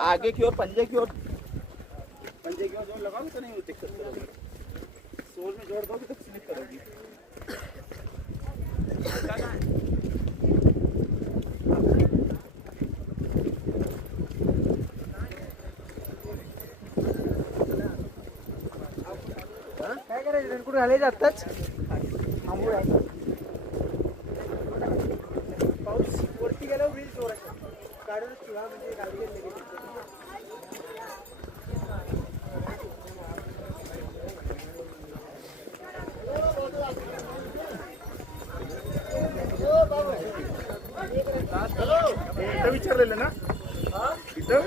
आगे की ओर पंजे की ओर जोर लगाओ तो नहीं दिक्कत करोगी। सोल में जोड़ दोगे तो स्लिप करोगी। काय करायचं रेनकोट घालायचं आत्ताच पाऊस वरती गेल्यावर वीज जोराचा काढून किंवा म्हणजे गाडी विचारलेलं ना इथं